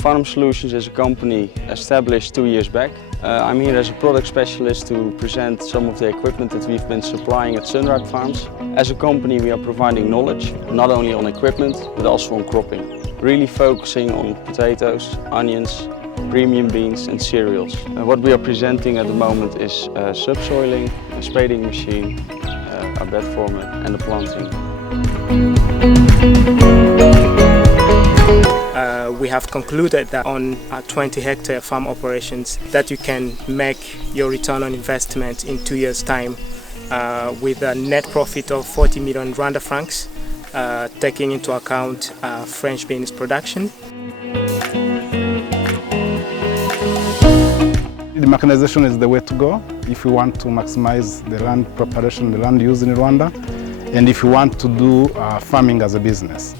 Farm Solutions is a company established 2 years back. I'm here as a product specialist to present some of the equipment that we've been supplying at Sunripe Farms. As a company we are providing knowledge, not only on equipment but also on cropping. Really focusing on potatoes, onions, premium beans and cereals. What we are presenting at the moment is subsoiling, a spading machine, a bed format and a planting. We have concluded that on our 20-hectare farm operations that you can make your return on investment in 2 years' time with a net profit of 40 million Rwanda francs, taking into account French beans production. The mechanization is the way to go if we want to maximize the land preparation, the land use in Rwanda, and if we want to do farming as a business.